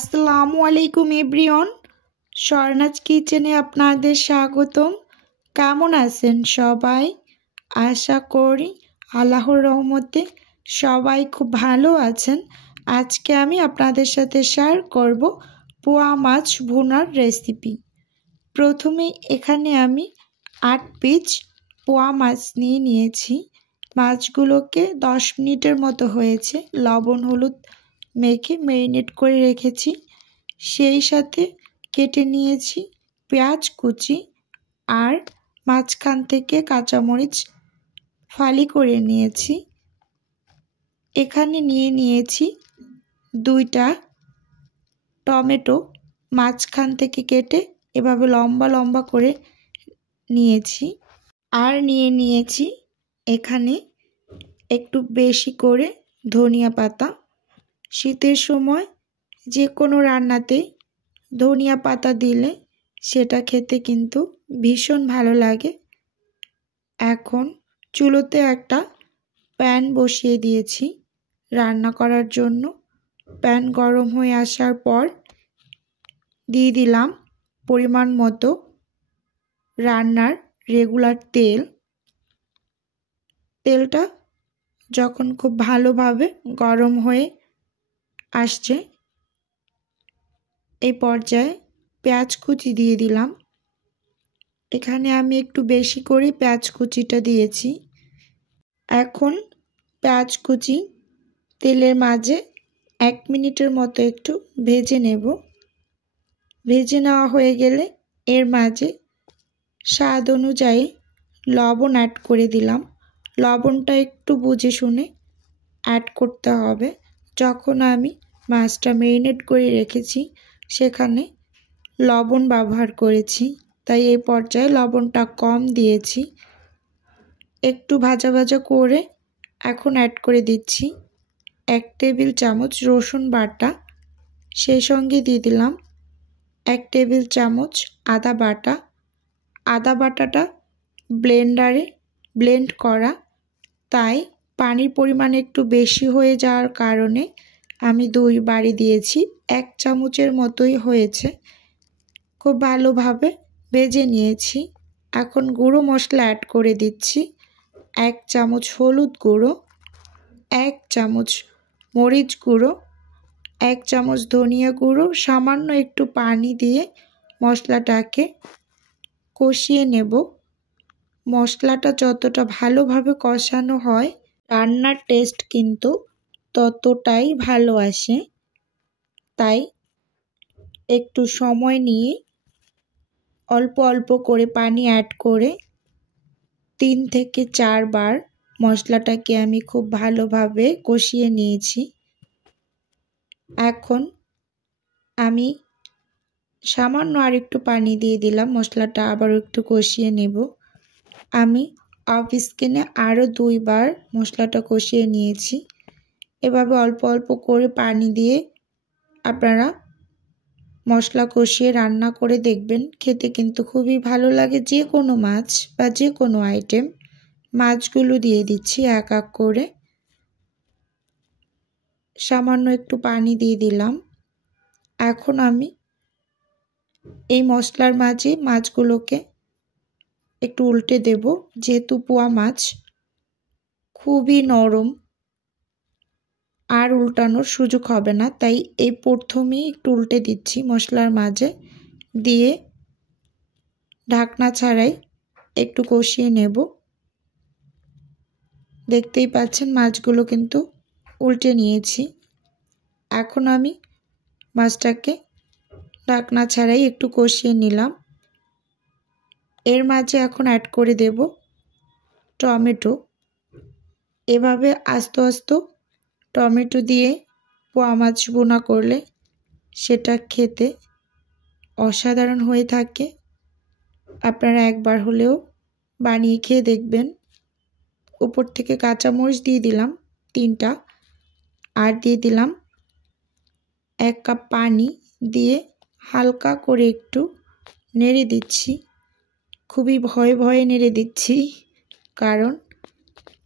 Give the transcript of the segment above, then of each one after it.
আসসালামু আলাইকুম এভরিওয়ান। স্বর্ণাজ কিচেনে আপনাদের স্বাগতম। কেমন আছেন সবাই? আশা করি আল্লাহর রহমতে সবাই খুব ভালো আছেন। আজকে আমি আপনাদের সাথে শেয়ার করব পোয়া মাছ ভুনার রেসিপি। প্রথমে এখানে আমি 8 পিস পোয়া মাছ নিয়েছি। মাছগুলোকে 10 মিনিটের মতো হয়েছে লবণ হলুদ মেখে ম্যারিনেট করে রেখেছি। সেই সাথে কেটে নিয়েছি পেঁয়াজ কুচি আর মাঝখান থেকে কাঁচামরিচ ফালি করে নিয়েছি। এখানে নিয়েছি 2টা টমেটো মাঝখান থেকে কেটে এভাবে লম্বা লম্বা করে নিয়েছি। আর নিয়েছি এখানে একটু বেশি করে ধনিয়া পাতা। শীতের সময় যে কোনো রান্নাতে ধনিয়া পাতা দিলে সেটা খেতে কিন্তু ভীষণ ভালো লাগে। এখন চুলোতে একটা প্যান বসিয়ে দিয়েছি রান্না করার জন্য। প্যান গরম হয়ে আসার পর দিয়ে দিলাম পরিমাণ মতো রান্নার রেগুলার তেল। তেলটা যখন খুব ভালোভাবে গরম হয়ে আসছে এই পর্যায়ে পেঁয়াজ কুচি দিয়ে দিলাম। এখানে আমি একটু বেশি করে পেঁয়াজ কুচিটা দিয়েছি। এখন পেঁয়াজ কুচি তেলের মাঝে 1 মিনিটের মতো একটু ভেজে নেব। ভেজে নেওয়া হয়ে গেলে এর মাঝে স্বাদ অনুযায়ী লবণ অ্যাড করে দিলাম। লবণটা একটু বুঝে শুনে অ্যাড করতে হবে। যখন আমি মাছটা ম্যারিনেট করে রেখেছি সেখানে লবণ ব্যবহার করেছি, তাই এই পর্যায়ে লবণটা কম দিয়েছি। একটু ভাজা ভাজা করে এখন অ্যাড করে দিচ্ছি 1 টেবিল চামচ রসুন বাটা। সেই সঙ্গে দিয়ে দিলাম 1 টেবিল চামচ আদা বাটা। আদা বাটাটা ব্লেন্ডারে ব্লেন্ড করা, তাই পানির পরিমাণ একটু বেশি হয়ে যাওয়ার কারণে আমি 2 বারে দিয়েছি। 1 চামচের মতোই হয়েছে। খুব ভালোভাবে ভেজে নিয়েছি। এখন গুঁড়ো মশলা অ্যাড করে দিচ্ছি 1 চামচ হলুদ গুঁড়ো, 1 চামচ মরিচ গুঁড়ো, 1 চামচ ধনিয়া গুঁড়ো। সামান্য একটু পানি দিয়ে মশলাটাকে কষিয়ে নেব। মশলাটা যতটা ভালোভাবে কষানো হয় রান্নার টেস্ট কিন্তু ততটাই ভালো আসে। তাই একটু সময় নিয়ে অল্প অল্প করে পানি অ্যাড করে 3 থেকে 4 বার মশলাটাকে আমি খুব ভালোভাবে কষিয়ে নিয়েছি। এখন আমি সামান্য আর একটু পানি দিয়ে দিলাম। মশলাটা আবার একটু কষিয়ে নেব। আমি অফ স্ক্রিনে আরও 2 বার মশলাটা কষিয়ে নিয়েছি। এভাবে অল্প অল্প করে পানি দিয়ে আপনারা মশলা কষিয়ে রান্না করে দেখবেন, খেতে কিন্তু খুবই ভালো লাগে। যে কোনো মাছ বা যে কোনো আইটেম। মাছগুলো দিয়ে দিচ্ছি এক এক করে। সামান্য একটু পানি দিয়ে দিলাম। এখন আমি এই মশলার মাঝে মাছগুলোকে একটু উল্টে দেব। যেহেতু পোয়া মাছ খুবই নরম, আর উল্টানোর সুযোগ হবে না, তাই এই প্রথমেই একটু উল্টে দিচ্ছি মশলার মাঝে দিয়ে ঢাকনা ছাড়াই একটু কষিয়ে নেব। দেখতেই পাচ্ছেন মাছগুলো কিন্তু উল্টে নিয়েছি। এখন আমি মাছটাকে ঢাকনা ছাড়াই একটু কষিয়ে নিলাম। এর মাঝে এখন অ্যাড করে দেব টমেটো। এভাবে আস্তে আস্তে টমেটো দিয়ে পোয়া মাছ ভুনা করলে সেটা খেতে অসাধারণ হয়ে থাকে। আপনারা একবার হলেও বানিয়ে খেয়ে দেখবেন। উপর থেকে কাঁচামরিচ দিয়ে দিলাম 3টা, আর দিয়ে দিলাম 1 কাপ পানি দিয়ে হালকা করে একটু নেড়ে দিচ্ছি। খুবই ভয়ে ভয়ে নেড়ে দিচ্ছি, কারণ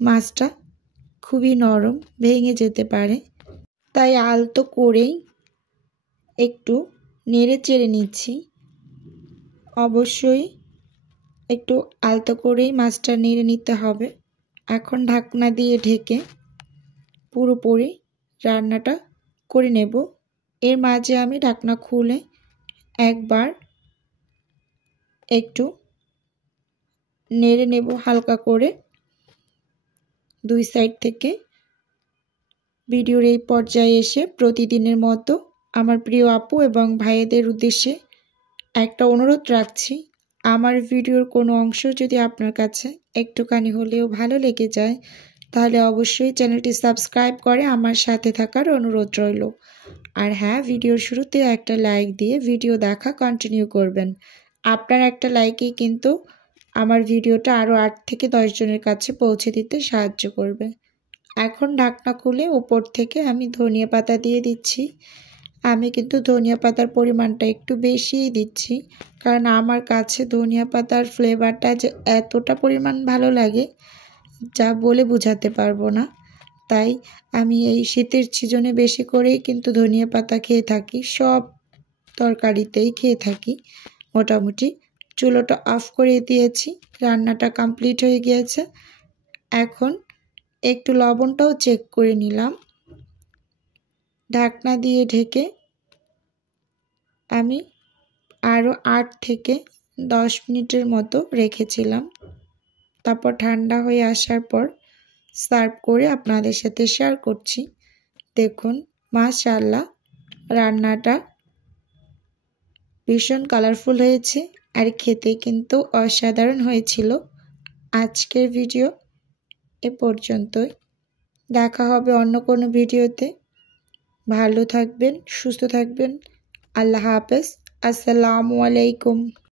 মাছটা খুবই নরম, ভেঙে যেতে পারে। তাই আলতো করেই একটু নেড়ে চেড়ে নিচ্ছি। অবশ্যই একটু আলতো করেই মাছটা নেড়ে নিতে হবে। এখন ঢাকনা দিয়ে ঢেকে পুরোপুরি রান্নাটা করে নেব। এর মাঝে আমি ঢাকনা খুলে একবার একটু নেড়ে নেব হালকা করে দুই সাইড থেকে। ভিডিওর এই পর্যায়ে এসে প্রতিদিনের মতো আমার প্রিয় আপু এবং ভাইয়েদের উদ্দেশ্যে একটা অনুরোধ রাখছি, আমার ভিডিওর কোনো অংশ যদি আপনার কাছে একটুখানি হলেও ভালো লেগে যায় তাহলে অবশ্যই চ্যানেলটি সাবস্ক্রাইব করে আমার সাথে থাকার অনুরোধ রইল। আর হ্যাঁ, ভিডিওর শুরুতে একটা লাইক দিয়ে ভিডিও দেখা কন্টিনিউ করবেন। আপনার একটা লাইকেই কিন্তু আমার ভিডিওটা আরও 8 থেকে 10 জনের কাছে পৌঁছে দিতে সাহায্য করবে। এখন ঢাকনা খুলে উপর থেকে আমি ধনিয়া পাতা দিয়ে দিচ্ছি। আমি কিন্তু ধনিয়া পাতার পরিমাণটা একটু বেশিই দিচ্ছি, কারণ আমার কাছে ধনিয়া পাতার ফ্লেভারটা যে এতটা পরিমাণ ভালো লাগে যা বলে বোঝাতে পারবো না। তাই আমি এই শীতের সিজনে বেশি করেই কিন্তু ধনিয়া পাতা খেয়ে থাকি, সব তরকারিতেই খেয়ে থাকি মোটামুটি। চুলোটা অফ করে দিয়েছি, রান্নাটা কমপ্লিট হয়ে গিয়েছে। এখন একটু লবণটাও চেক করে নিলাম। ঢাকনা দিয়ে ঢেকে আমি আরও 8 থেকে 10 মিনিটের মতো রেখেছিলাম। তারপর ঠান্ডা হয়ে আসার পর সার্ভ করে আপনাদের সাথে শেয়ার করছি। দেখুন মাশাআল্লাহ, রান্নাটা ভীষণ কালারফুল হয়েছে আর খেতে কিন্তু অসাধারণ হয়েছিল। আজকের ভিডিও এ পর্যন্তই। দেখা হবে অন্য কোনো ভিডিওতে। ভালো থাকবেন, সুস্থ থাকবেন। আল্লাহ হাফেজ। আসসালামু আলাইকুম।